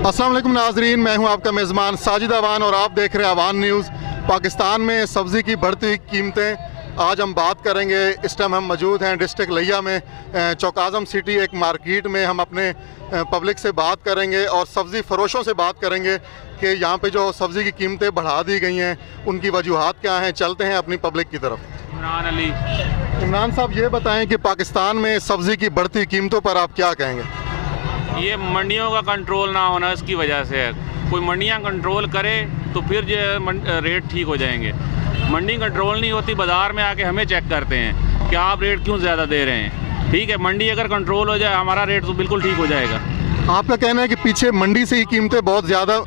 अस्सलाम वालेकुम नाजरीन, मैं हूं आपका मेज़बान साजिद अवान और आप देख रहे हैं अवान न्यूज़। पाकिस्तान में सब्ज़ी की बढ़ती हुई कीमतें आज हम बात करेंगे। इस टाइम हम मौजूद हैं डिस्ट्रिक्ट लिया में, चौकाज़म सिटी एक मार्केट में। हम अपने पब्लिक से बात करेंगे और सब्ज़ी फ़रोशों से बात करेंगे कि यहाँ पे जो सब्ज़ी की कीमतें बढ़ा दी गई हैं उनकी वजूहात क्या हैं। चलते हैं अपनी पब्लिक की तरफ। इमरान साहब, ये बताएं कि पाकिस्तान में सब्ज़ी की बढ़ती कीमतों पर आप क्या कहेंगे? ये मंडियों का कंट्रोल ना होना इसकी वजह से है। कोई मंडियां कंट्रोल करे तो फिर जो रेट ठीक हो जाएंगे। मंडी कंट्रोल नहीं होती, बाज़ार में आके हमें चेक करते हैं कि आप रेट क्यों ज़्यादा दे रहे हैं। ठीक है, मंडी अगर कंट्रोल हो जाए हमारा रेट तो बिल्कुल ठीक हो जाएगा। आपका कहना है कि पीछे मंडी से ही कीमतें बहुत ज़्यादा है।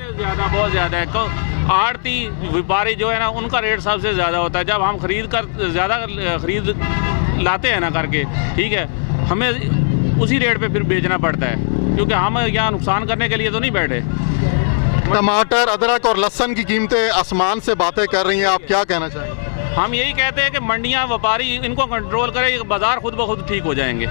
आड़ती व्यापारी जो है ना, उनका रेट सबसे ज़्यादा होता है। जब हम खरीद लाते हैं ना करके, ठीक है, हमें उसी रेट पे फिर बेचना पड़ता है, क्योंकि हम यहाँ नुकसान करने के लिए तो नहीं बैठे। टमाटर, अदरक और लहसुन की कीमतें आसमान से बातें कर रही हैं, आप क्या कहना चाहेंगे? हम यही कहते हैं कि मंडियाँ व्यापारी इनको कंट्रोल करें, बाज़ार खुद ब खुद ठीक हो जाएंगे।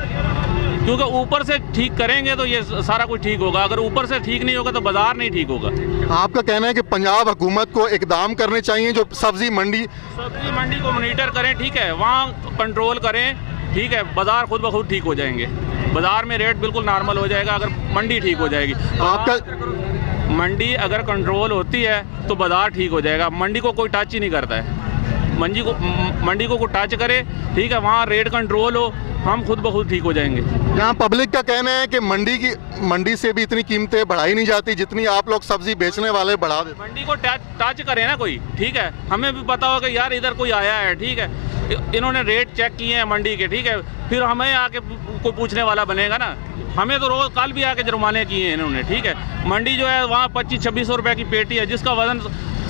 क्योंकि ऊपर से ठीक करेंगे तो ये सारा कुछ ठीक होगा, अगर ऊपर से ठीक नहीं होगा तो बाज़ार नहीं ठीक होगा। आपका कहना है कि पंजाब हुकूमत को इकदाम करने चाहिए, जो सब्ज़ी मंडी को मॉनिटर करें, ठीक है, वहाँ कंट्रोल करें, ठीक है, बाज़ार खुद ब खुद ठीक हो जाएंगे। बाज़ार में रेट बिल्कुल नॉर्मल हो जाएगा अगर मंडी ठीक हो जाएगी। आपका मंडी अगर कंट्रोल होती है तो बाज़ार ठीक हो जाएगा। मंडी को कोई टच ही नहीं करता है। मंडी को कोई टच करे, ठीक है, वहाँ रेट कंट्रोल हो, हम खुद ब खुद ठीक हो जाएंगे। यहाँ पब्लिक का कहना है कि मंडी से भी इतनी कीमतें बढ़ाई नहीं जाती जितनी आप लोग सब्जी बेचने वाले बढ़ा देते। मंडी को टच करे ना कोई, ठीक है, हमें भी पता होगा यार इधर कोई आया है, ठीक है, इन्होंने रेट चेक किए हैं मंडी के, ठीक है, फिर हमें आके कोई पूछने वाला बनेगा ना। हमें तो रोज़ कल भी आके जुर्माने किए हैं इन्होंने, ठीक है। मंडी जो है वहाँ 2500-2600 रुपये की पेटी है, जिसका वज़न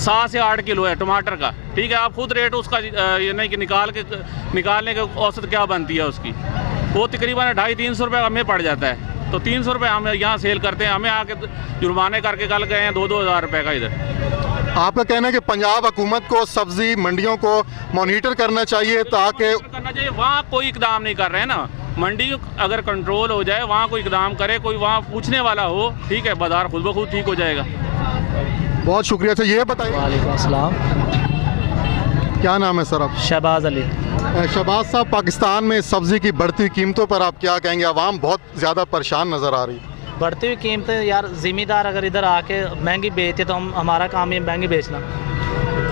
7 से 8 किलो है टमाटर का, ठीक है। आप खुद रेट उसका ये नहीं कि निकालने के औसत क्या बनती है उसकी, वो तकरीबन 250-300 रुपये हमें पड़ जाता है। तो 300 रुपये हम यहाँ सेल करते हैं, हमें आके जुर्माने करके कल गए हैं 2-2 हज़ार रुपये का इधर। आपका कहना है कि पंजाब हुकूमत को सब्जी मंडियों को मॉनिटर करना चाहिए ताकि वहाँ कोई इकदाम नहीं कर रहे हैं ना। मंडी अगर कंट्रोल हो जाए, वहाँ कोई इकदाम करे, कोई वहाँ पूछने वाला हो, ठीक है, बाज़ार खुद ब खुद ठीक हो जाएगा। बहुत शुक्रिया। अच्छा, ये बताइए। वालेकुम अस्सलाम। क्या नाम है सर आप? शहबाज अली। शहबाज साहब, पाकिस्तान में सब्ज़ी की बढ़ती कीमतों पर आप क्या कहेंगे? आवाम बहुत ज़्यादा परेशान नज़र आ रही है। बढ़ती हुई कीमतें यार, ज़िम्मेदार अगर इधर आके महंगी बेचते तो हमारा काम है महंगी बेचना।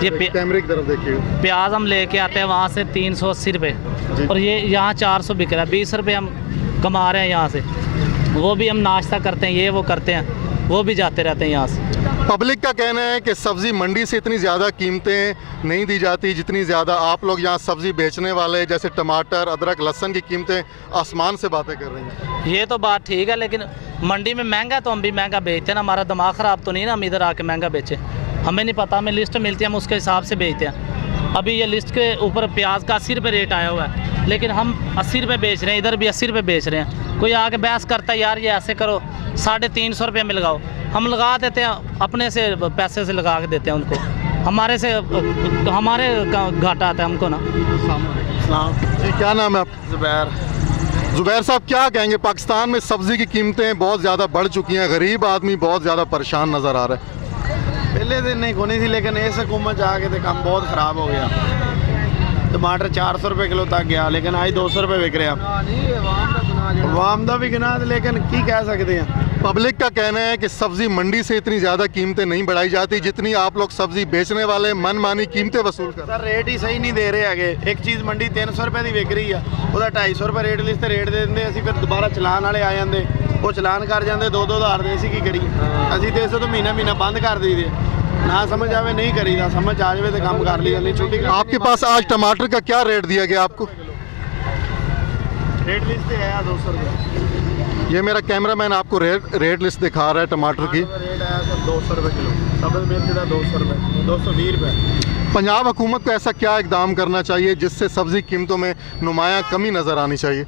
ये कैमरे की तरफ देखिए। प्याज हम लेके आते हैं वहाँ से 380 रुपये और ये यहाँ 400 बिक रहा है। 20 रुपये हम कमा रहे हैं यहाँ से, वो भी हम नाश्ता करते हैं, ये वो करते हैं, वो भी जाते रहते हैं यहाँ से। पब्लिक का कहना है कि सब्ज़ी मंडी से इतनी ज़्यादा कीमतें नहीं दी जाती जितनी ज़्यादा आप लोग यहाँ सब्ज़ी बेचने वाले, जैसे टमाटर, अदरक, लहसुन की कीमतें आसमान से बातें कर रही हैं। ये तो बात ठीक है, लेकिन मंडी में महंगा तो हम भी महंगा बेचते हैं ना। हमारा दिमाग ख़राब तो नहीं ना हम इधर आके महंगा बेचें। हमें नहीं पता, हमें लिस्ट मिलती है, हम उसके हिसाब से बेचते हैं। अभी ये लिस्ट के ऊपर प्याज का 80 रुपये रेट आया हुआ है, लेकिन हम 80 रुपये बेच रहे हैं, इधर भी 80 रुपये बेच रहे हैं। कोई आके बहस करता है यार ये ऐसे करो, 350 रुपये में लगाओ, हम लगा देते हैं, अपने से पैसे से लगा के देते हैं उनको। हमारे घाटा आता है हमको ना। जी, क्या नाम है आप? ज़ुबैर साहब, क्या कहेंगे? पाकिस्तान में सब्ज़ी की कीमतें बहुत ज़्यादा बढ़ चुकी हैं, गरीब आदमी बहुत ज़्यादा परेशान नज़र आ रहा है। पहले दिन नहीं कोनी थी, लेकिन इस हुकूमत जाके तो काम बहुत ख़राब हो गया। टमाटर 400 रुपये किलो तक गया, लेकिन आज 200 रुपये बिक रहा। आवाम का भी गिना, लेकिन की कह सकते हैं। पब्लिक का कहना है कि सब्ज़ी मंडी से इतनी ज़्यादा कीमतें नहीं बढ़ाई जाती जितनी आप लोग सब्ज़ी बेचने वाले मनमानी कीमतें वसूल कर। सर रेट ही सही नहीं दे रहे आगे। एक चीज़ मंडी 300 रुपये की विक रही है, वह 250 रुपये रेट लिस्ट रेट दे देंगे। असी फिर दोबारा चलान वाले आ जाते, वो चलान कर जाते 2-2 हज़ार दे। असी की करिए? असी तो इस तो महीना बंद कर दी दे, ना समझ आवे नहीं करीदा, समझ आ जाए तो काम कर लिया, नहीं छुट्टी। आपके पास आज टमाटर का क्या रेट दिया गया आपको? रेट लिस्ट है 200 रुपये। ये मेरा कैमरामैन आपको रेट लिस्ट दिखा रहा है टमाटर की। रेट आया सर 200 रुपये किलो, सब मिर्च का 200 रुपये, 220 रुपये। पंजाब हुकूमत को ऐसा क्या इकदाम करना चाहिए जिससे सब्ज़ी कीमतों में नुमायाँ कमी नज़र आनी चाहिए?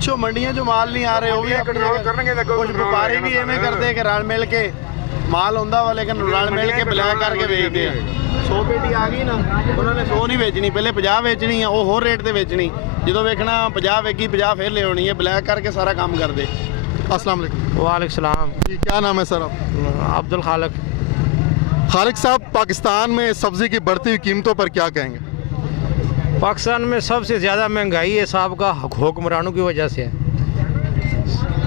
जो मंडियाँ जो माल नहीं आ रहे वो भी कुछ व्यापारी भी एवं करते हैं कि रल मिल के माल होंदा वा, लेकिन रल मिल के ब्लैक करके बेचते हैं। 100 पेटी आ गई ना, उन्होंने 100 नहीं बेचनी, पहले 50 बेचनी है, वो होर रेट से बेचनी। जो वेखना 50 वेगी 50 फिर ले आनी है, ब्लैक करके सारा काम कर दे। अस्सलाम वालेकुम। वालेकुम सलाम। जी, क्या नाम है सर आप? अब्दुल खालिक। खालिक साहब, पाकिस्तान में सब्ज़ी की बढ़ती हुई कीमतों पर क्या कहेंगे? पाकिस्तान में सबसे ज़्यादा महंगाई है साहब का हुक्मरानों की वजह से है।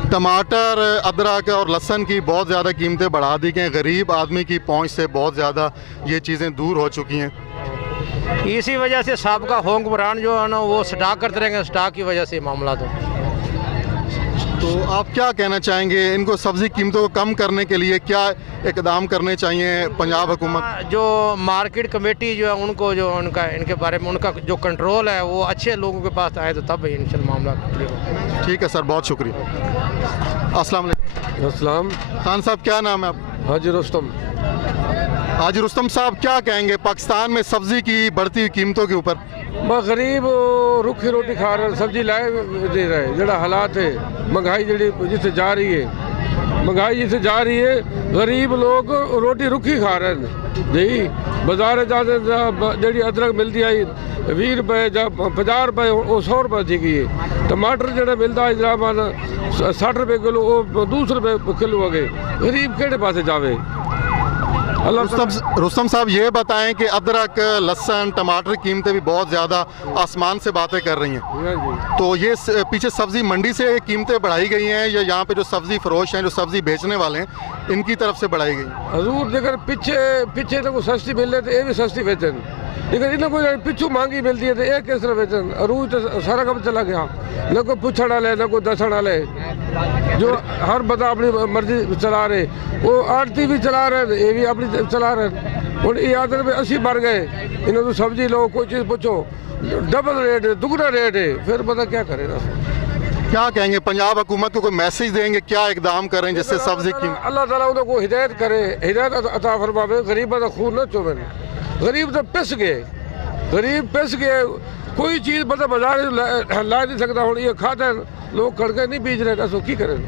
टमाटर, अदरक और लहसुन की बहुत ज़्यादा कीमतें बढ़ा दी गई हैं। गरीब आदमी की पहुंच से बहुत ज़्यादा ये चीज़ें दूर हो चुकी हैं। इसी वजह से साहब का हुक्मरान जो है ना वो स्टॉक करते रहेंगे, स्टॉक की वजह से मामला। तो आप क्या कहना चाहेंगे, इनको सब्ज़ी कीमतों को कम करने के लिए क्या इकदाम करने चाहिए पंजाब हुकूमत? जो मार्केट कमेटी जो है उनको जो उनका इनके बारे में उनका जो कंट्रोल है वो अच्छे लोगों के पास आए तो तब इंशाल्लाह मामला क्लियर होगा। ठीक है सर, बहुत शुक्रिया। अस्सलाम वालेकुम। अस्सलाम। खान साहब, क्या नाम है आप? हाजी रुस्तम। हाजी रुस्तम साहब, क्या कहेंगे पाकिस्तान में सब्ज़ी की बढ़ती हुई कीमतों के ऊपर? मैं गरीब रुखी रोटी खा रहे, सब्जी लाए दे रहे, जड़ा हालात है महंगाई जड़ी जिसे जा रही है, महंगाई जिसे जा रही है, गरीब लोग रोटी रुखी खा रहे हैं जी। बाजार जाते जड़ी अदरक मिलती है 20 रुपए या 50 रुपए, वो 100 रुपए थी गई है। टमाटर जड़ा मिलता है इस्लामाबाद 60 रुपए किलो, वो 200 रुपए किलो हो गए। गरीब केड़े पासे जावे? रुस्तम साहब, ये बताएं कि अदरक, लहसुन, टमाटर की कीमतें भी बहुत ज़्यादा आसमान से बातें कर रही हैं। तो ये पीछे सब्ज़ी मंडी से कीमतें बढ़ाई गई हैं या यहाँ पे जो सब्ज़ी फरोश हैं, जो सब्ज़ी बेचने वाले हैं, इनकी तरफ से बढ़ाई गई? हजूर जेकर पिछे तो सस्ती मिल रही तो ये भी सस्ती बेचन, लेकिन इन्हें कोई पिछू महंगी मिलती है तो ये किस तरह बेचन? अरूज तो सारा कम चला गया, न कोई पुछड़ वाले न कोई दसण वाले, जो हर बंदा अपनी मर्जी चला रहे। वो आड़ती भी चला रहे, ये भी अपनी चला रहे। और ये आदत में असी मर गए, इन्हें तो सब्जी लो, कोई चीज़ पूछो डबल रेट है, दुगना रेट है, फिर बंदा क्या करेगा? क्या कहेंगे, पंजाब हुकूमत को कोई मैसेज देंगे, क्या इकदाम करें जिससे सब्ज़ी की? अल्लाह ताला उनको हिदायत करे, हिदायत अता फरमावे, गरीब का खून न चोवे। गरीब तो पिस गए, गरीब पिस गए, कोई चीज़ मतलब बाजार ला नहीं सकता। हूँ ये खाता लोग कड़के नहीं बीज रहे, दसो की करें?